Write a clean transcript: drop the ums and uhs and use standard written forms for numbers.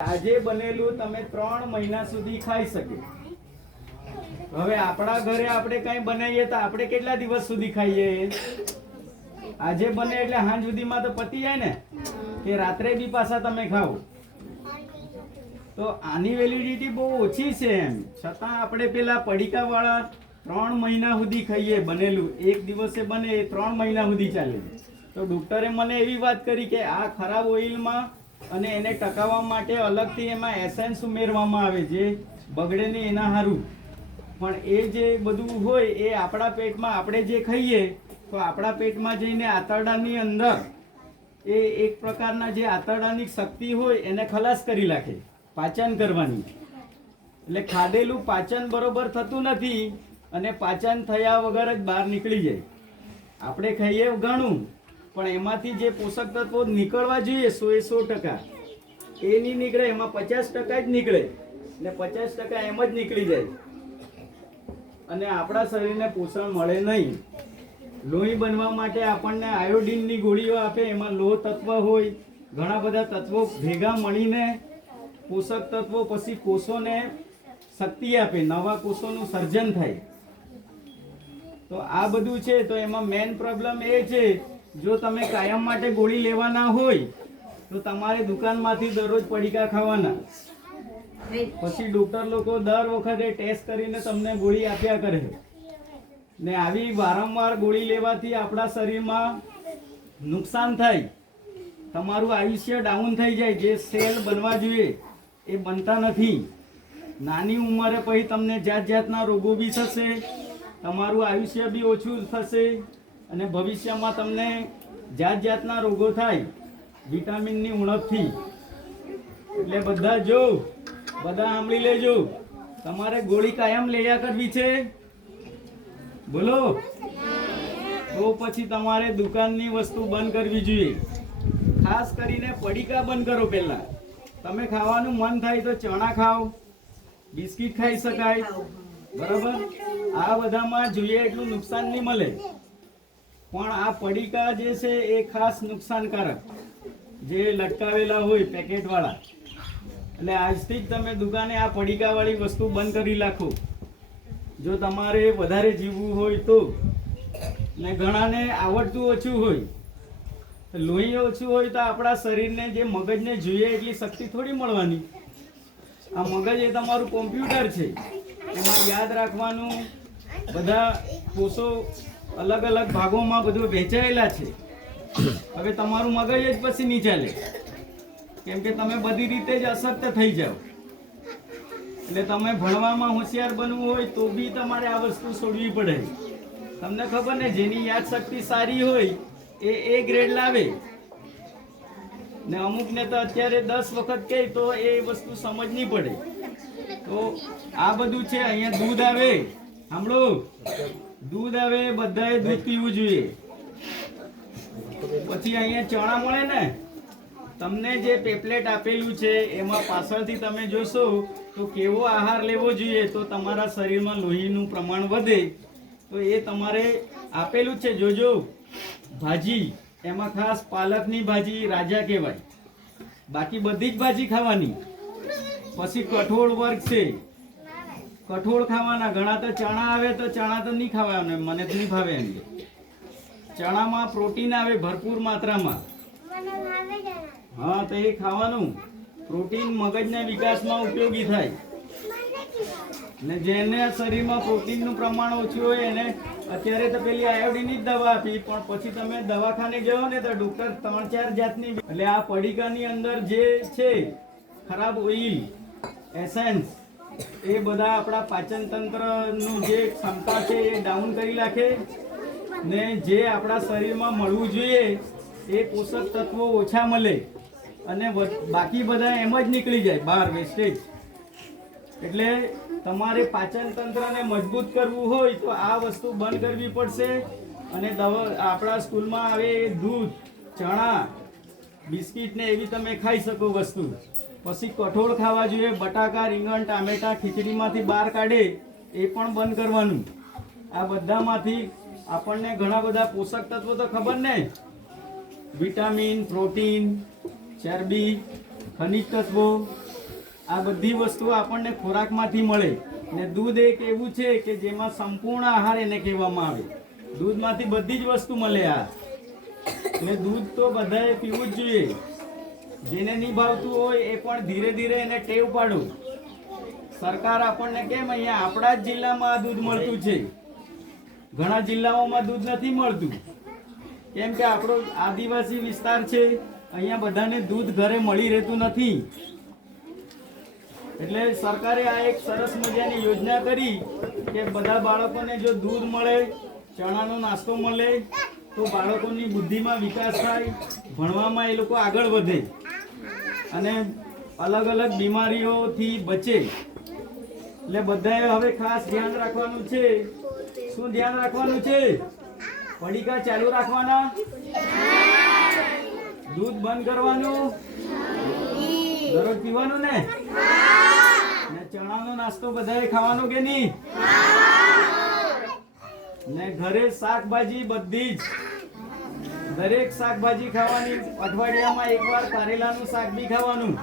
આજે બનેલું તમે 3 મહિના સુધી ખાઈ શકે. હવે આપણા ઘરે આપણે કઈ બનાવીએ તો આપણે કેટલા દિવસ સુધી ખાઈએ? આજે બને એટલે સાંજ સુધીમાં તો પતી જાય ને, કે રાત્રે બી પાછા તમે ખાઓ? તો આની વેલિડિટી બહુ ઓછી છે. એમ છતાં આપણે પેલા પડીકા વાળા 3 મહિના સુધી ખાઈએ બનેલું. એક દિવસે બને એ 3 મહિના સુધી ચાલે. તો ડોક્ટરે મને એવી વાત કરી કે આ ખરાબ ઓઇલમાં અને એને ટકાવવા માટે અલગથી એમાં એસેન્સ ઉમેરવામાં આવે જે બગડે નહીં એના સારું. પણ એ જે બધું હોય એ આપણા પેટમાં આપણે જે ખાઈએ તો આપણા પેટમાં જઈને આંતરડાની અંદર એ એક પ્રકારના જે આંતરડાની શક્તિ હોય એને ખલાસ કરી નાખે પાચન કરવાની. એટલે ખાધેલું પાચન બરોબર થતું નથી અને પાચન થયા વગર જ બહાર નીકળી જાય. આપણે ખાઈએ ઘણું પણ એમાંથી જે પોષક તત્વો નીકળવા જોઈએ 100% એ નહીં નીકળે. એમાં 50% જ નીકળે ને 50% એમ જ નીકળી જાય અને આપણા શરીરને પોષણ મળે નહીં. લોહી બનવા માટે આપણને આયોડિનની ગોળીઓ આપે, એમાં લોહ તત્વ હોય, ઘણા બધા તત્વો ભેગા મળીને પોષક તત્વો પછી કોષોને શક્તિ આપે, નવા કોષોનું સર્જન થાય. તો આ બધું છે. તો એમાં મેઇન પ્રોબ્લેમ એ છે, જો તમે કાયમ માટે ગોળી લેવાના હોય તો તમારે દુકાનમાંથી દરરોજ પડીકા ખાવાના. પછી ડોક્ટર લોકો દર વખતે ટેસ્ટ કરીને તમને ગોળી આપ્યા કરે ને આવી વારંવાર ગોળી લેવાથી આપણા શરીરમાં નુકસાન થાય. તમારું આયુષ્ય ડાઉન થઈ જાય. જે સેલ બનવા જોઈએ એ બનતા નથી. નાની ઉંમરે પછી તમને જાત જાતના રોગો બી થશે, તમારું આયુષ્ય બી ઓછું થશે અને ભવિષ્યમાં તમને જાત જાતના રોગો થાય વિટામિનની ઉણપથી. એટલે બધા સાંભળી લેજો, તમારે ગોળી કાયમ લેયા કરવી છે બોલો, તો પછી તમારે દુકાનની વસ્તુ બંધ કરવી જોઈએ. ખાસ કરીને પડીકા બંધ કરો. પહેલા તમે ખાવાનું મન થાય તો ચણા ખાઓ, બિસ્કિટ ખાઈ શકાય, બરાબર. આ બધામાં જોઈએ એટલું નુકસાન નહીં મળે, પણ આ પડીકા જે છે એ ખાસ નુકસાનકારક જે લટકાવેલા હોય પેકેટ વાળા. એટલે આજથી જ તમે દુકાને આ પડીકા વાળી વસ્તુ બંધ કરી નાખો જો તમારે વધારે જીવવું હોય તો. ને ઘણાને આવડતું ઓછું હોય, લોહી ઓછું હોય તો આપણા શરીરને જે મગજને જોઈએ એટલી શક્તિ થોડી મળવાની. આ મગજ એ તમારું કોમ્પ્યુટર છે, એમાં યાદ રાખવાનું બધા કોષો અલગ અલગ ભાગોમાં બધું વહેંચાયેલા છે. હવે તમારું મગજ જ પછી નહીં ચાલે, કેમ કે તમે બધી રીતે જ અશક્ત થઈ જાઓ. એટલે તમે ભણવામાં હોશિયાર બનવું હોય તો બી તમારે આ વસ્તુ છોડવી પડે. તમને ખબર ને, જેની યાદશક્તિ સારી હોય એ ગ્રેડ લાવે ને અમુકને તો અત્યારે 10 વખત કહે તો એ વસ્તુ સમજ નહીં પડે. તો આ બધું છે. અહીંયા દૂધ આવે, સાંભળો, દૂધ આવે, બધાએ દૂધ પીવું જોઈએ. પછી અહીંયા ચણા મળે ને, તમને જે પેપલેટ આપેલું છે એમાં પાછળથી તમે જોશો તો કેવો આહાર લેવો જોઈએ તો તમારા શરીરમાં લોહીનું પ્રમાણ વધે. તો એ તમારે આપેલું જ છે, જોજો. ભાજી, એમાં ખાસ પાલકની ભાજી રાજા કહેવાય, બાકી બધી જ ભાજી ખાવાની. પછી કઠોળ વર્ગ છે, કઠોળ ખાવાના. ઘણા તો ચણા આવે તો ચણા તો નહીં ખાવાના, મને તો નહીં ભાવે એમ. ચણામાં પ્રોટીન આવે ભરપૂર માત્રામાં. હા, તો એ ખાવાનું. પ્રોટીન મગજના વિકાસમાં ઉપયોગી થાય. ને જેને શરીરમાં પ્રોટીનનું પ્રમાણ ઓછું હોય એને અત્યારે તો પેલી આયોડિનની જ દવા આપી, પણ પછી તમે દવાખાને જાઓ ને તો ડોક્ટર 3-4 જાતની. એટલે આ પડીકાની અંદર જે છે ખરાબ ઓઇલ, એસેન્સ, એ બધા આપણા પાચન તંત્રનું જે ક્ષમતા છે એ ડાઉન કરી નાખે ને જે આપણા શરીરમાં મળવું જોઈએ એ પોષક તત્વો ઓછા મળે અને બાકી બધા એમ જ નીકળી જાય બહાર, વેસ્ટેજ. એટલે તમારે પાચન તંત્રને મજબૂત કરવું હોય તો આ વસ્તુ બંધ કરવી પડશે. અને આપણા સ્કૂલમાં આવે દૂધ, ચણા, બિસ્કિટ ને એવી તમે ખાઈ શકો વસ્તુ. પછી કઠોળ ખાવા જોઈએ, બટાકા, રીંગણ, ટામેટા ખીચડીમાંથી બહાર કાઢે એ પણ બંધ કરવાનું. આ બધામાંથી આપણને ઘણા બધા પોષક તત્વો તો ખબર ને, વિટામિન, પ્રોટીન, ચરબી, ખનિજ તત્વો, આ બધી વસ્તુઓ આપણને ખોરાકમાંથી મળે. ને દૂધ એક એવું છે કે જેમાં સંપૂર્ણ આહાર એને કહેવામાં આવે. દૂધમાંથી બધી જ વસ્તુ મળે. ને દૂધ તો બધાએ પીવું જ જોઈએ. જેને નહીં ભાવતું હોય એ પણ ધીરે ધીરે એને ટેવ પાડો. સરકાર આપણને કેમ અહીંયા આપણા જ જિલ્લામાં આ દૂધ મળતું છે, ઘણા જિલ્લાઓમાં દૂધ નથી મળતું. કેમ કે આપણો આદિવાસી વિસ્તાર છે, અહીંયા બધાને દૂધ ઘરે મળી રહેતું નથી. એટલે સરકારે આ એક સરસ મજાની યોજના કરી કે બધા બાળકોને જો દૂધ મળે, ચણાનો નાસ્તો મળે તો બાળકોની બુદ્ધિમાં વિકાસ થાય, ભણવામાં એ લોકો આગળ વધે અને અલગ અલગ બીમારીઓથી બચે. એટલે બધાએ હવે ખાસ ધ્યાન રાખવાનું છે. શું ધ્યાન રાખવાનું છે? પડીકા ચાલુ રાખવાના, દૂધ બંધ કરવાનું, દરરોજ પીવાનું ને ચણાનો નાસ્તો બધાએ ખાવાનો કે નહીં? ને ઘરે શાકભાજી બધી જ દરેક શાકભાજી ખાવાની. અઠવાડિયામાં એકવાર કારેલાનું શાક બી ખાવાનું.